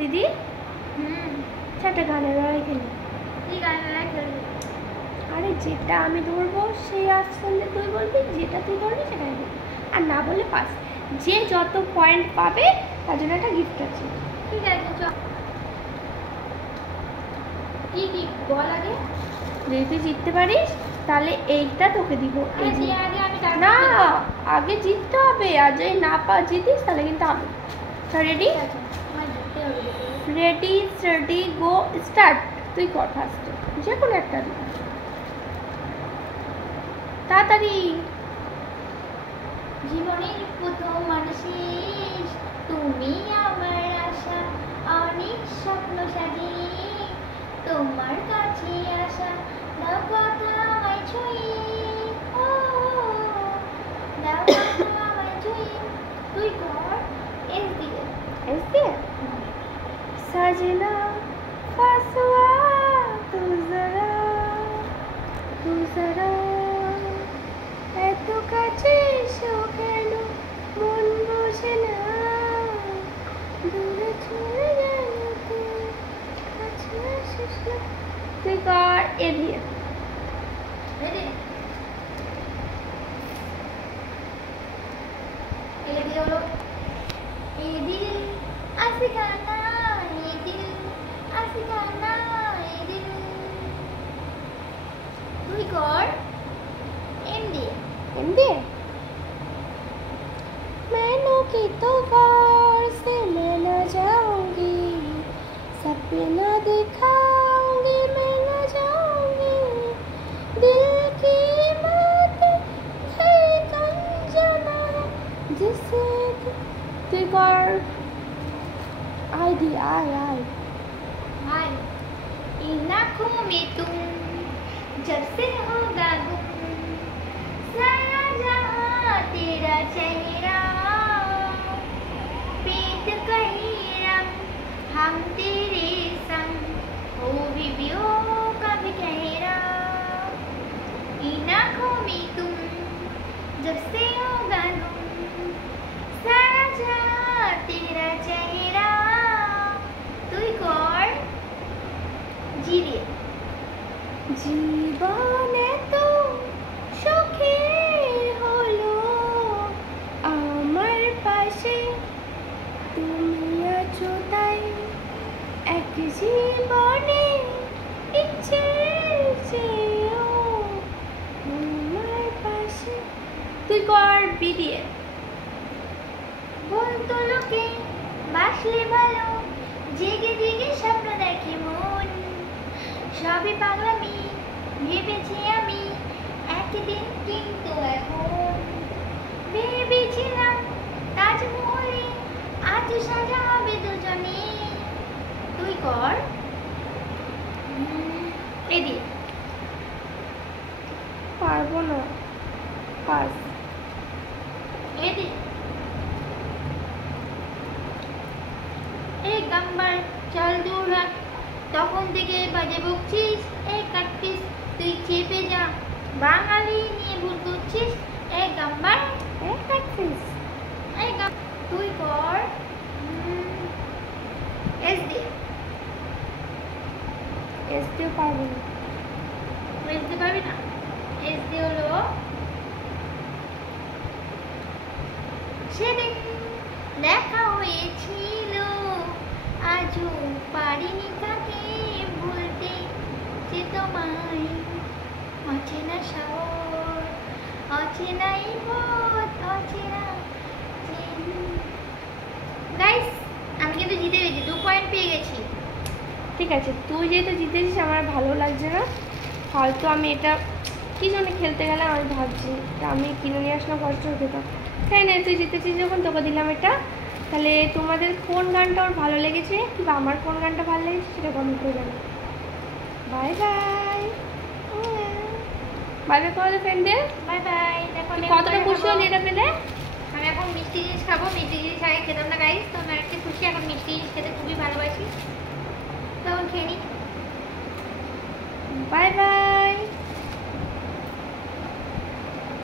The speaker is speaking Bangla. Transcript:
দিদি? একটা গানের লড়াই খেলি। কি গানের লড়াই খেলবি? আরে যেটা আমি ধরবো সেই আসলে তুই বলবি, যেটা তুই ধরবি সেটাই বলবি, আর না বলে পাস। যে যত পয়েন্ট পাবে তার জন্য একটা গিফট আছে। ঠিক আছে চল। কি কি বল আগে। যদি তুই জিততে পারিস তাহলে এইটা তোকে দিব। এই যে আগে আমি না, আগে জিততে হবে, আর যদি না জিতিস তাহলে কিন্তু আমি। রেডি? রেডি স্টাডি গো স্টার্ট। তুই কর ফার্স্টে, যে কোনো একটা দিবি তাড়াতাড়ি। জীবনের প্রথম মানুষ তুমি, আমার আশা, অনেক স্বপ্ন সাজিয়ে তোমার কাছে আসা, দাও কথা আমায় ছুঁয়ে, ও দাও কথা আমায় ছুঁয়ে। তুই কর এস দিয়ে। এস দিয়ে সাজনা ফাসওয়া তু জরা এত কাছে এসো কেন মন বসে না, দূরে চলে গেল কাছে আসিস না। তুই কর এ দিয়ে। এ দিয়ে হলো এ দিল আসিকানা, এ দিল আসিকানা, এ দিল। তুই কর এম দিয়ে। एम दिए मैनों की तो गौर से मैं न जाऊंगी, सपना दिखाऊंगी मैं न जाऊंगी, दिल की बात धड़कन जना जिसे तू कर आई दी आई आई हाय इन आँखों में तुम जब से होगा गुम, सारा जहां तेरा चेहरा, प्रीत कहीं रंग हम तेरे संग, हो विवियो का भी ठहरा। इन आँखों में तुम जब से होगा गुम, सारा जहां तेरा चेहरा। তুই কর জি দিয়ে। জীবনে তো সুখের হলো আমার পাশে, তুমি আছো তাই এক জীবনে ইচ্ছে চেয়েও আমার পাশে। তুই কর বি দিয়ে। বলতো লোকে বাসলে ভালো, জেগে জেগে স্বপ্ন দেখে মন, সবই পাগলামি ভেবেছি আমি একদিন, কিন্তু এখন ভেবেছিলাম তাজমহলে আজ সাজা হবে দুজনে। তুই কর এ দিয়ে। পারবো না, পাস। এ দিয়ে। এই গাম্বার চল দূর হাট, তখন থেকে বাজে বকছিস, এই কাটপিস তুই চেপে যা, বাঙালি নিয়ে ভুল করছিস। এই গাম্বার এই কাটপিস। এই তুই কর এস দিয়ে। এস দিয়ে পারবো না। এস দিয়ে পারবি না? এস দিয়ে হলো সেদিন দেখা হয়েছিল, আজও পারিনি তাকে ভুলতে, যে তোমায় অচেনা শহর, অচেনাই পথ, অচেনা। গাইস আমি কিন্তু জিতে গেছি, 2 পয়েন্ট পেয়ে গেছি। ঠিক আছে, তুই যেহেতু জিতেছিস আমার ভালো লাগছে না, ফালতু আমি এটা কি জন্য খেলতে গেলাম আমি ভাবছি, আমি কিনে নিয়ে আসলাম কষ্ট হতে। তো তাই না, তুই জিতেছিস যখন তোকে দিলাম এটা। তাহলে তোমাদের কোন গানটা ওর ভালো লেগেছে কিংবা আমার কোন গানটা ভালো লেগেছে সেটা কমেন্ট করে জানাও। Bye bye. বাই বাই করে ফ্রেন্ডদের। Bye bye. দেখো কতটা খুশি হলি এটা পেলে? আমি এখন মিষ্টি জিনিস খাবো, মিষ্টি জিনিস আগে খেতাম না গাইস, তো আমি একটা খুশি, এখন মিষ্টি জিনিস খেতে খুবই ভালোবাসি, তখন খেয়ে নিই। Bye bye.